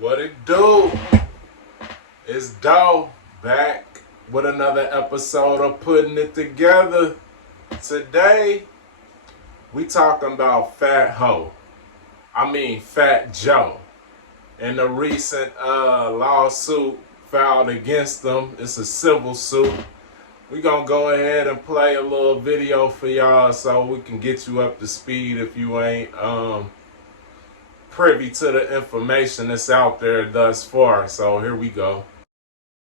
What it do? It's Doe back with another episode of Putting It Together. Today, we talking about Fat Joe. And the recent lawsuit filed against them. It's a civil suit. We gonna go ahead and play a little video for y'all so we can get you up to speed if you ain't privy to the information that's out there thus far. So here we go.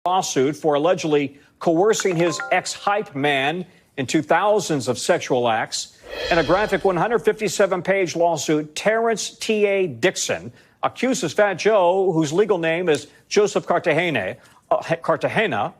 Lawsuit for allegedly coercing his ex-hype man into thousands of sexual acts. In a graphic 157-page lawsuit, Terrence T.A. Dixon accuses Fat Joe, whose legal name is Joseph Cartagena,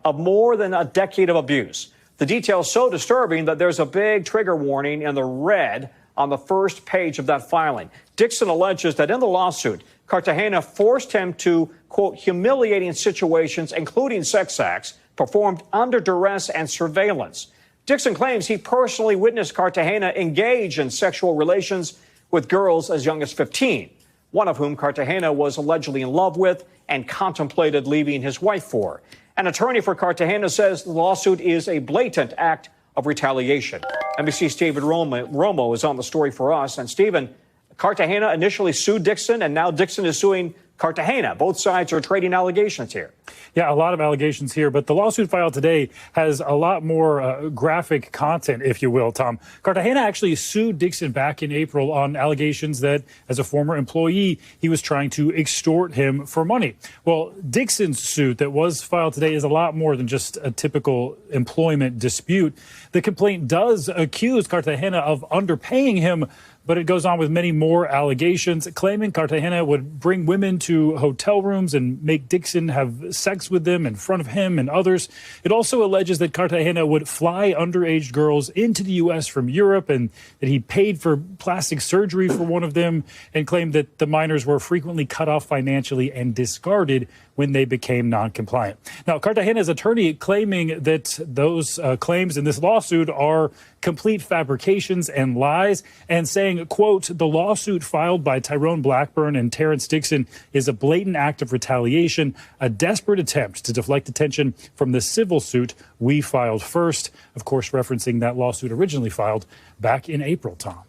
of more than a decade of abuse. The details so disturbing that there's a big trigger warning in the red on the first page of that filing. Dixon alleges that in the lawsuit, Cartagena forced him to, quote, humiliating situations, including sex acts, performed under duress and surveillance. Dixon claims he personally witnessed Cartagena engage in sexual relations with girls as young as 15, one of whom Cartagena was allegedly in love with and contemplated leaving his wife for. An attorney for Cartagena says the lawsuit is a blatant act of retaliation. NBC's David Romo is on the story for us. And Stephen, Cartagena initially sued Dixon, and now Dixon is suing Cartagena. Both sides are trading allegations here. Yeah, a lot of allegations here, but the lawsuit filed today has a lot more graphic content, if you will, Tom. Cartagena actually sued Dixon back in April on allegations that, as a former employee, he was trying to extort him for money. Well, Dixon's suit that was filed today is a lot more than just a typical employment dispute. The complaint does accuse Cartagena of underpaying him, but it goes on with many more allegations, claiming Cartagena would bring women to hotel rooms and make Dixon have sex with them in front of him and others. It also alleges that Cartagena would fly underage girls into the U.S. from Europe and that he paid for plastic surgery for one of them, and claimed that the minors were frequently cut off financially and discarded when they became non-compliant. Now, Cartagena's attorney claiming that those claims in this lawsuit are complete fabrications and lies, and saying, quote, the lawsuit filed by Tyrone Blackburn and Terrence Dixon is a blatant act of retaliation, a desperate attempt to deflect attention from the civil suit we filed first. Of course, referencing that lawsuit originally filed back in April, Tom.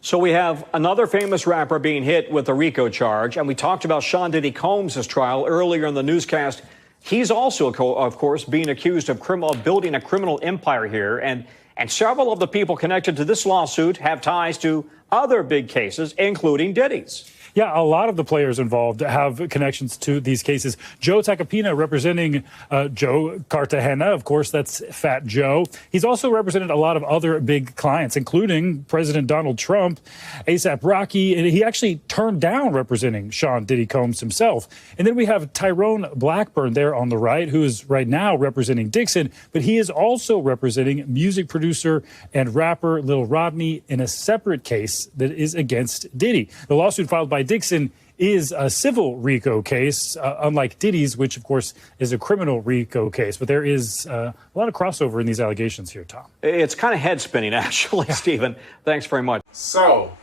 So we have another famous rapper being hit with a RICO charge, and we talked about Sean Diddy Combs' trial earlier in the newscast. He's also, of course, being accused of building a criminal empire here, and several of the people connected to this lawsuit have ties to other big cases, including Diddy's. Yeah, a lot of the players involved have connections to these cases. Joe Tacopina representing Joe Cartagena. Of course, that's Fat Joe. He's also represented a lot of other big clients, including President Donald Trump, A$AP Rocky, and he actually turned down representing Sean Diddy Combs himself. And then we have Tyrone Blackburn there on the right, who is right now representing Dixon, but he is also representing music producer and rapper Lil Rodney in a separate case that is against Diddy. The lawsuit filed by Dixon is a civil RICO case, unlike Diddy's, which, of course, is a criminal RICO case. But there is a lot of crossover in these allegations here, Tom. It's kind of head-spinning, actually, Stephen. Thanks very much. So,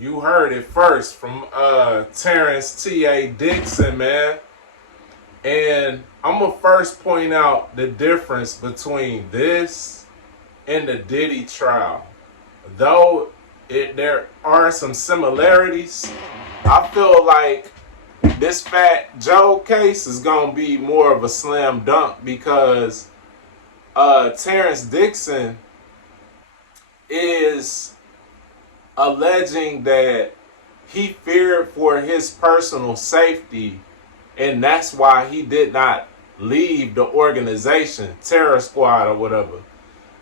you heard it first from Terrence T.A. Dixon, man. And I'm going to first point out the difference between this and the Diddy trial. Though there are some similarities, I feel like this Fat Joe case is going to be more of a slam dunk because Terrence Dixon is alleging that he feared for his personal safety, and that's why he did not leave the organization, Terror Squad or whatever.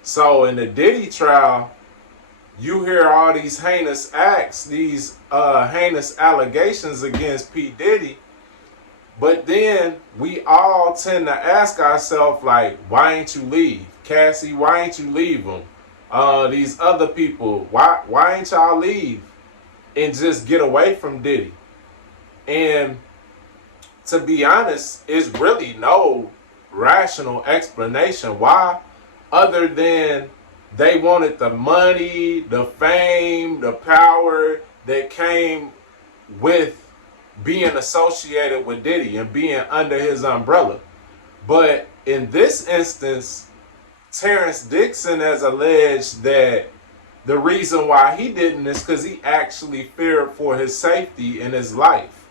So in the Diddy trial, you hear all these heinous acts, these heinous allegations against P. Diddy, but then we all tend to ask ourselves, like, why ain't you leave? Cassie, why ain't you leave them? These other people, why ain't y'all leave and just get away from Diddy? And to be honest, it's really no rational explanation why, other than they wanted the money, the fame, the power that came with being associated with Diddy and being under his umbrella. But in this instance, Terrence Dixon has alleged that the reason why he didn't is because he actually feared for his safety in his life.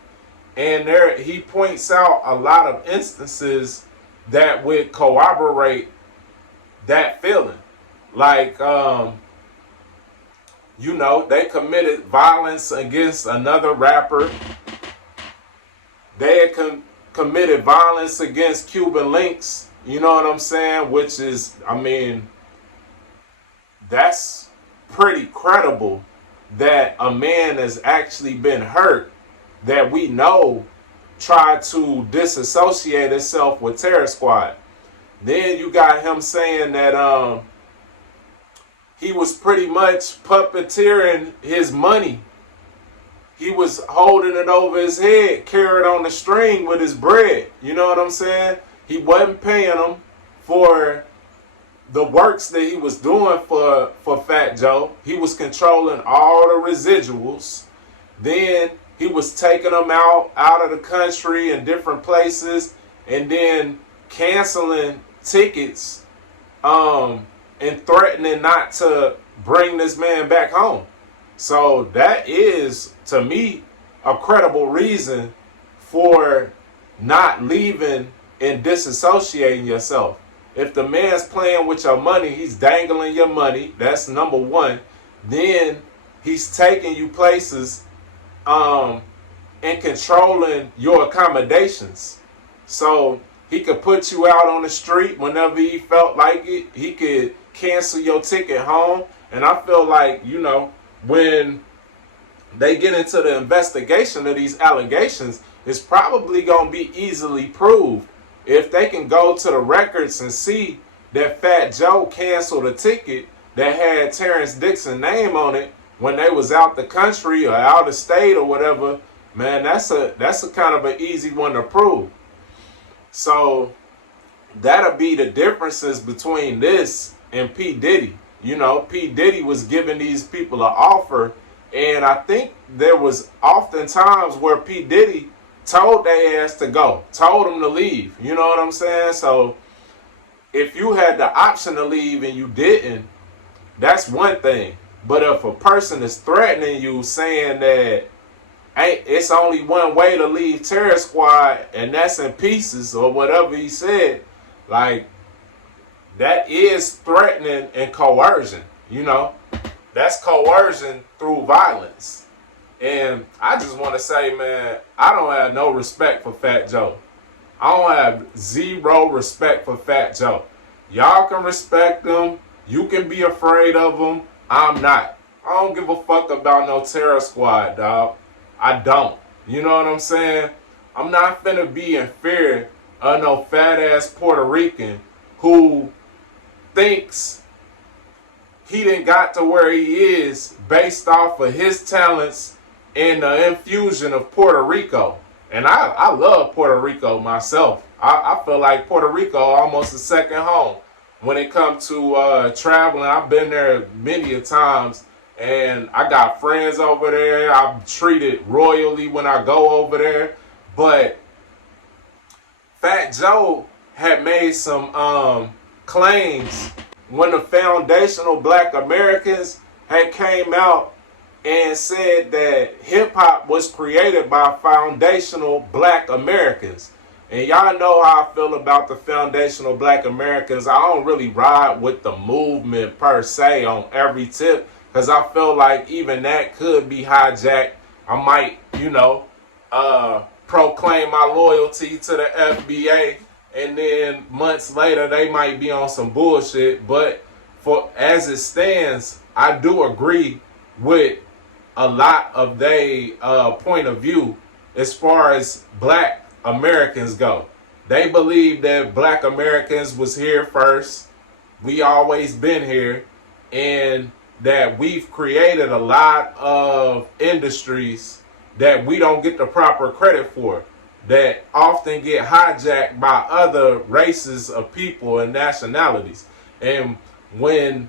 And there he points out a lot of instances that would corroborate that feeling. Like, they committed violence against another rapper. They had committed violence against Cuban links, you know what I'm saying? Which is, that's pretty credible that a man has actually been hurt that we know tried to disassociate himself with Terror Squad. Then you got him saying that he was pretty much puppeteering his money. He was holding it over his head, carried on the string with his bread. You know what I'm saying? He wasn't paying him for the works that he was doing for Fat Joe. He was controlling all the residuals. Then he was taking them out of the country and different places, and then canceling tickets and threatening not to bring this man back home. So that is, to me, a credible reason for not leaving and disassociating yourself. If the man's playing with your money, he's dangling your money. That's number one. Then he's taking you places and controlling your accommodations. So he could put you out on the street whenever he felt like it. He could cancel your ticket home. And I feel like, when they get into the investigation of these allegations, it's probably going to be easily proved. If they can go to the records and see that Fat Joe canceled a ticket that had Terrence Dixon's name on it when they was out the country or out of state or whatever, man, that's a kind of an easy one to prove. So that'll be the differences between this and P. Diddy. P. Diddy was giving these people an offer, and I think there was often times where P. Diddy told their ass to go, told them to leave. You know what I'm saying? So if you had the option to leave and you didn't, that's one thing. But if a person is threatening you, saying that, hey, it's only one way to leave Terror Squad, and that's in pieces, or whatever he said, like, that is threatening and coercion. That's coercion through violence. And I just want to say, man, I don't have no respect for Fat Joe. I don't have zero respect for Fat Joe. Y'all can respect him. You can be afraid of him. I'm not. I don't give a fuck about no Terror Squad, dog. I don't. You know what I'm saying? I'm not finna be in fear of no fat ass Puerto Rican who thinks he done got to where he is based off of his talents and the infusion of Puerto Rico. And I love Puerto Rico myself. I feel like Puerto Rico almost a second home when it comes to traveling. I've been there many a times, and I got friends over there. I'm treated royally when I go over there. But Fat Joe had made some claims when the foundational Black Americans had came out and said that hip-hop was created by foundational Black Americans. And y'all know how I feel about the foundational Black Americans. I don't really ride with the movement per se on every tip, because I feel like even that could be hijacked. I might, proclaim my loyalty to the FBA, and then months later they might be on some bullshit. But for as it stands, I do agree with a lot of their point of view as far as Black Americans go. They believe that Black Americans was here first. We always been here, and that we've created a lot of industries that we don't get the proper credit for, that often get hijacked by other races of people and nationalities. And when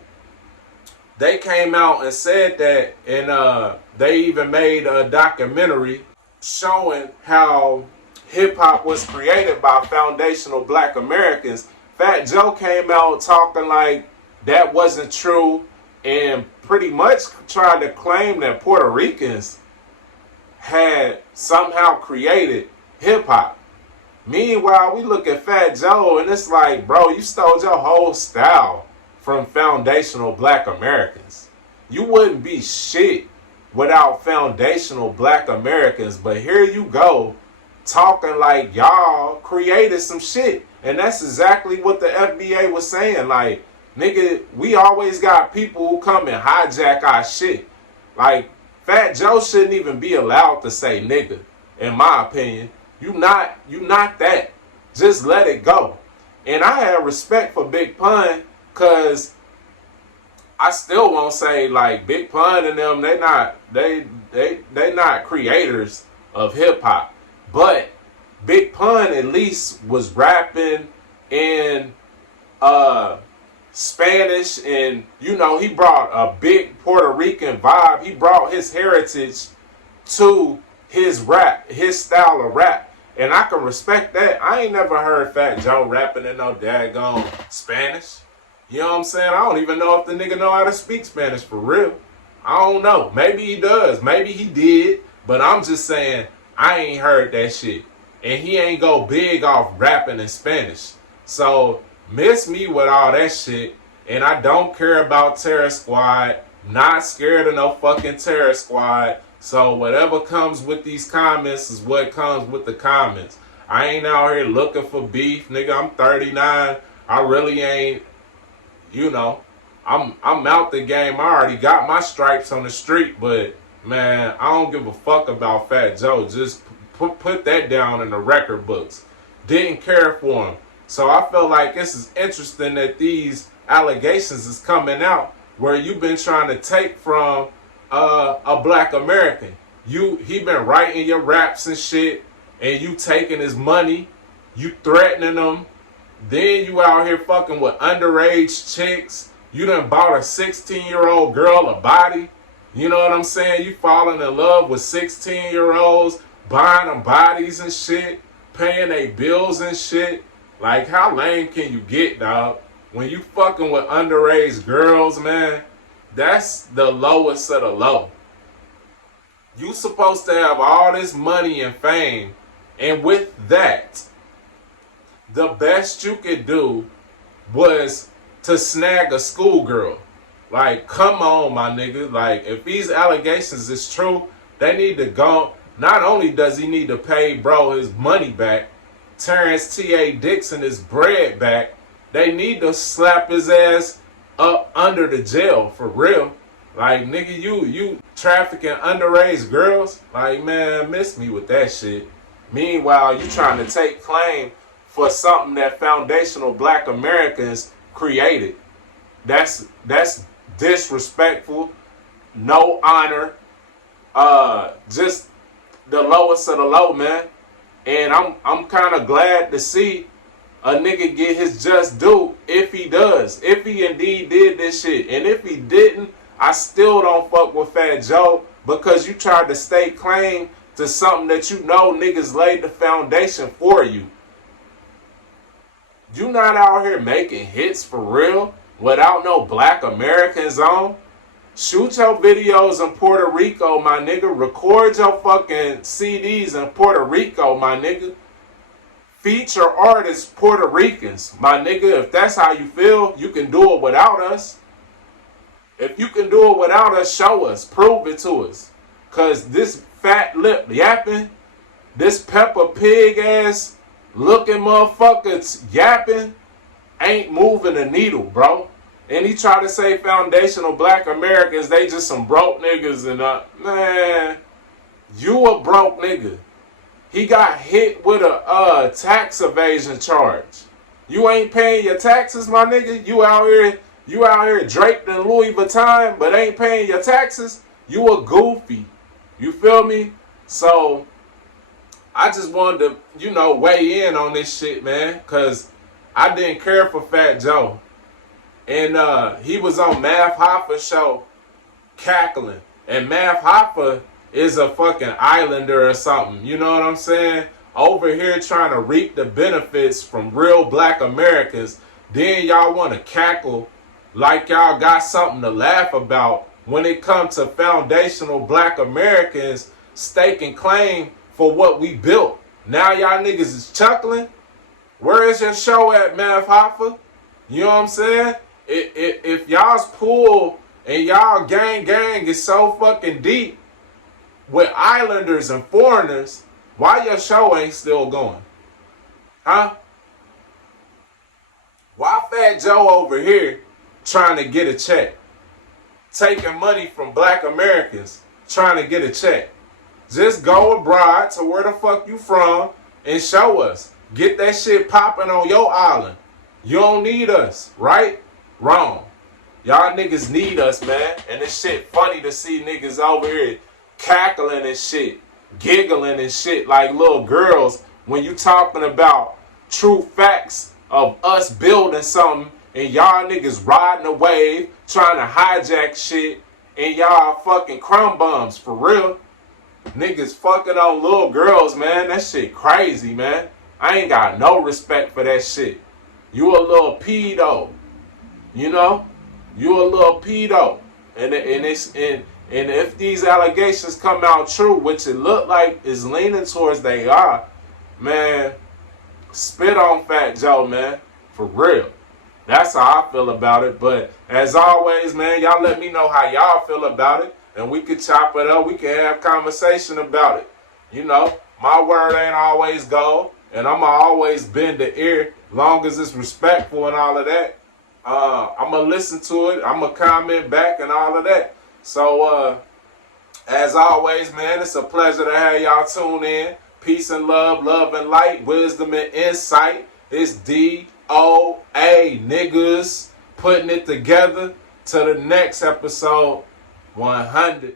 they came out and said that, and they even made a documentary showing how hip hop was created by foundational black Americans, Fat Joe came out talking like that wasn't true and pretty much tried to claim that Puerto Ricans had somehow created hip hop. Meanwhile, we look at Fat Joe and it's like, bro, you stole your whole style from foundational black Americans. You wouldn't be shit without foundational black Americans, but here you go talking like y'all created some shit. And that's exactly what the FBA was saying. Like, nigga, we always got people who come and hijack our shit. Like, Fat Joe shouldn't even be allowed to say nigga, in my opinion. You not that. Just let it go. And I have respect for Big Pun, cause I still won't say like Big Pun and them, they not creators of hip hop. But Big Pun at least was rapping in Spanish, and you know, he brought a big Puerto Rican vibe. He brought his heritage to his rap, his style of rap. And I can respect that. I ain't never heard Fat Joe rapping in no daggone Spanish. You know what I'm saying? I don't even know if the nigga know how to speak Spanish for real. I don't know. Maybe he does. Maybe he did. But I'm just saying, I ain't heard that shit. And he ain't go big off rapping in Spanish. So, miss me with all that shit. And I don't care about Terror Squad. Not scared of no fucking Terror Squad. So whatever comes with these comments is what comes with the comments. I ain't out here looking for beef, nigga. I'm 39. I really ain't, you know, I'm out the game. I already got my stripes on the street, but man, I don't give a fuck about Fat Joe. Just put that down in the record books. Didn't care for him. So I feel like this is interesting that these allegations is coming out where you've been trying to take from a black American. He been writing your raps and shit, and you taking his money, you threatening him, then you out here fucking with underage chicks. You done bought a 16-year-old girl a body. You know what I'm saying? You falling in love with 16-year-olds, buying them bodies and shit, paying their bills and shit. Like, how lame can you get, dog? When you fucking with underage girls, man, that's the lowest of the low. You supposed to have all this money and fame, and with that, the best you could do was to snag a schoolgirl. Like, come on, my nigga. Like, if these allegations is true, they need to go. Not only does he need to pay bro his money back, Terrence T.A. Dixon his bread back, they need to slap his ass up under the jail for real. Like, nigga, you trafficking underage girls? Like, man, miss me with that shit. Meanwhile, you trying to take claim for something that foundational black Americans created. That's disrespectful, no honor, just the lowest of the low, man. And I'm kind of glad to see a nigga get his just due if he does. If he indeed did this shit. And if he didn't, I still don't fuck with Fat Joe, because you tried to stake claim to something that you know niggas laid the foundation for you. You not out here making hits for real without no black Americans on. Shoot your videos in Puerto Rico, my nigga. Record your fucking CDs in Puerto Rico, my nigga. Feature artists Puerto Ricans, my nigga. If that's how you feel, you can do it without us. If you can do it without us, show us. Prove it to us. Because this fat lip yapping, this Peppa Pig ass looking motherfuckers yapping ain't moving the needle, bro. And he tried to say foundational black Americans, they just some broke niggas. And man, you a broke nigga. He got hit with a tax evasion charge. You ain't paying your taxes, my nigga. You out here draped in Louis Vuitton, but ain't paying your taxes. You a goofy. You feel me? So I just wanted to, weigh in on this shit, man, because I didn't care for Fat Joe. And he was on Math Hoffa's show cackling. And Math Hoffa is a fucking islander or something. You know what I'm saying? Over here trying to reap the benefits from real black Americans. Then y'all want to cackle like y'all got something to laugh about when it comes to foundational black Americans staking claim for what we built. Now y'all niggas is chuckling. Where is your show at, Math Hoffa? You know what I'm saying? If y'all's pool and y'all gang is so fucking deep with islanders and foreigners, why your show ain't still going? Huh? Why Fat Joe over here trying to get a check? Taking money from black Americans trying to get a check. Just go abroad to where the fuck you from and show us. Get that shit popping on your island. You don't need us, right? Wrong. Y'all niggas need us, man. And this shit funny to see niggas over here cackling and shit, giggling and shit like little girls when you talking about true facts of us building something and y'all niggas riding a wave trying to hijack shit and y'all fucking crumb bums, for real. Niggas fucking on little girls, man. That shit crazy, man. I ain't got no respect for that shit. You a little pedo. You know? You a little pedo. And if these allegations come out true, which it look like is leaning towards they are, man, spit on Fat Joe, man. For real. That's how I feel about it. But as always, man, y'all let me know how y'all feel about it. And we could chop it up. We can have conversation about it. You know, my word ain't always gold. And I'ma always bend the ear long as it's respectful and all of that. I'ma listen to it. I'ma comment back and all of that. So, as always, man, it's a pleasure to have y'all tune in. Peace and love, love and light, wisdom and insight. It's DOA, niggas, putting it together to the next episode 100.